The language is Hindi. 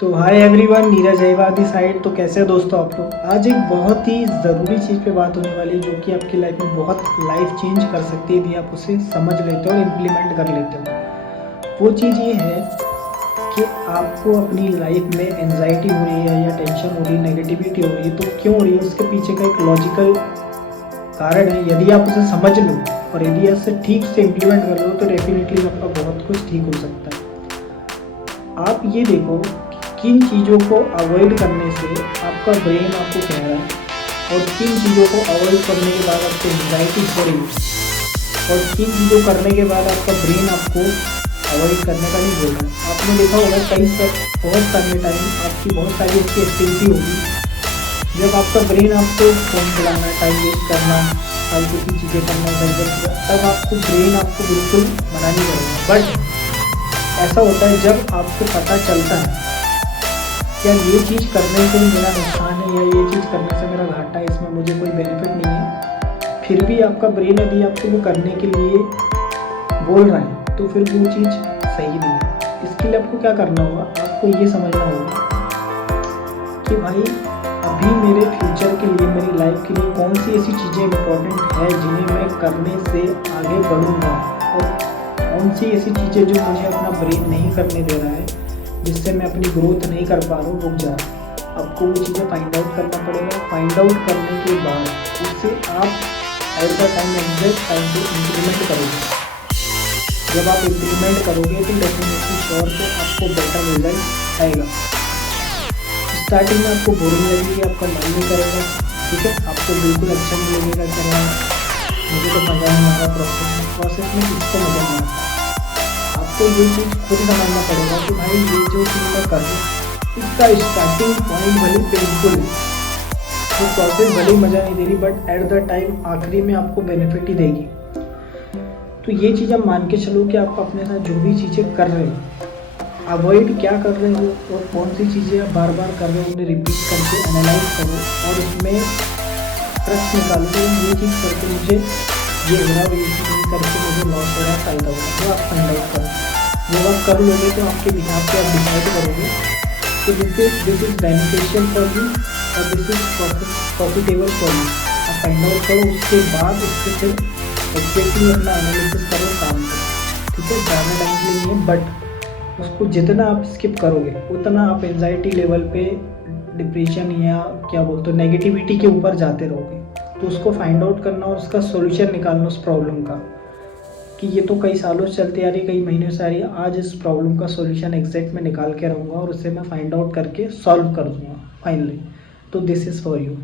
तो हाय एवरीवन, नीरज अहिवादी साइड। तो कैसे हो दोस्तों आप लोग। आज एक बहुत ही ज़रूरी चीज़ पे बात होने वाली है जो कि आपकी लाइफ में बहुत लाइफ चेंज कर सकती है यदि आप उसे समझ लेते हो और इम्प्लीमेंट कर लेते हो। वो चीज़ ये है कि आपको अपनी लाइफ में एंजाइटी हो रही है या टेंशन हो रही है, नेगेटिविटी हो रही है, तो क्यों हो रही है उसके पीछे का एक लॉजिकल कारण है। यदि आप उसे समझ लो और यदि उसे ठीक से इम्प्लीमेंट कर लो तो डेफिनेटली आपका बहुत कुछ ठीक हो सकता है। आप ये देखो कि किन चीज़ों को अवॉइड करने से आपका ब्रेन आपको कह रहा है और किन चीज़ों को अवॉइड करने के बाद आपको एंजाइटी हो रही है और किन चीज़ों करने के बाद आपका ब्रेन आपको अवॉइड करने का नहीं बोल रहा है। आपने देखा होगा बहुत सारे टाइम आपकी बहुत सारी ऐसी एक्टिविटी होगी जब आपका ब्रेन आपको फ़ोन चलाना, टाइम वेस्ट करना, फालतू की चीज़ें करना, तब आपको ब्रेन आपको बिल्कुल मना नहीं करेगा। बट ऐसा होता है जब आपको पता चलता है क्या ये चीज़ करने से मेरा नुकसान है या ये चीज़ करने से मेरा घाटा है, इसमें मुझे कोई बेनिफिट नहीं है, फिर भी आपका ब्रेन यदि आपको वो करने के लिए बोल रहा है तो फिर वो चीज़ सही नहीं है। इसके लिए आपको क्या करना होगा, आपको ये समझना होगा कि भाई अभी मेरे फ्यूचर के लिए, मेरी लाइफ के लिए कौन सी ऐसी चीज़ें इंपॉर्टेंट है जिन्हें मैं करने से आगे बढ़ूँगा और कौन सी ऐसी चीज़ें जो मुझे अपना ब्रेन नहीं करने दे रहा है, जिससे मैं अपनी ग्रोथ नहीं कर पा रहा हूँ, रुक जा रहा हूँ। आपको वो चीज़ें फाइंड आउट करना पड़ेगा। फाइंड आउट करने के बाद उससे आप at the time exact time पे इम्प्लीमेंट करोगे। जब आप इम्प्लीमेंट करोगे तो डेफिनेटली श्योर पे आपको बेटर रिजल्ट आएगा। स्टार्टिंग में आपको बोरिंग लगेगी, आपका मन नहीं करेगा, ठीक है, आपको बिल्कुल अच्छा नहीं लगेगा करना, मुझे तो मज़ा नहीं आ रहा प्रोसेस में किसको मज़ा नहीं आता। आपको ये चीज़ खुद समझना पड़ेगा कि भाई ये जो चीज़ मैं कर रहा हूँ इसका स्टार्टिंग पॉइंट भले पेनफुल है, वो प्रोसेस भले ही मज़ा नहीं दे रही, बट एट द टाइम आखिरी में आपको बेनिफिट ही देगी। तो ये चीज़ आप मान के चलो कि आप अपने साथ जो भी चीज़ें कर रहे हो, अवॉइड क्या कर रहे हो और कौन सी चीज़ें आप बार बार कर रहे हो, उन्हें रिपीट करके एनालाइज करो और उसमें ट्रस्ट निकालो कि ये चीज़ करके मुझे ये हो रहा है, ये चीज़ नहीं करके मुझे लॉस हो रहा है, फ़ायदा हो रहा है, वो आप फाइंड आउट करो। जब आप कर लोगे तो आपके बिहार पे आप डिसाइड करोगे कि this is beneficial for you और this is profitable for you. आप फाइंड आउट करो, उसके बाद उससे फिर एग्जैक्टली अपना एनालिसिस करो, काम करो, ठीक है। ज़्यादा टाइम के लिए नहीं है, बट उसको जितना आप स्किप करोगे उतना आप एंजाइटी लेवल पे डिप्रेशन या क्या बोलते हो नेगेटिविटी के ऊपर जाते रहोगे। तो उसको फाइंड आउट करना और उसका सॉल्यूशन निकालना उस प्रॉब्लम का, कि ये तो कई सालों से चलती आ रही, कई महीनों से आ रही है, आज इस प्रॉब्लम का सॉल्यूशन एग्जैक्ट में निकाल के रहूँगा और उसे मैं फाइंड आउट करके सॉल्व कर दूँगा फाइनली। तो दिस इज़ फॉर यू।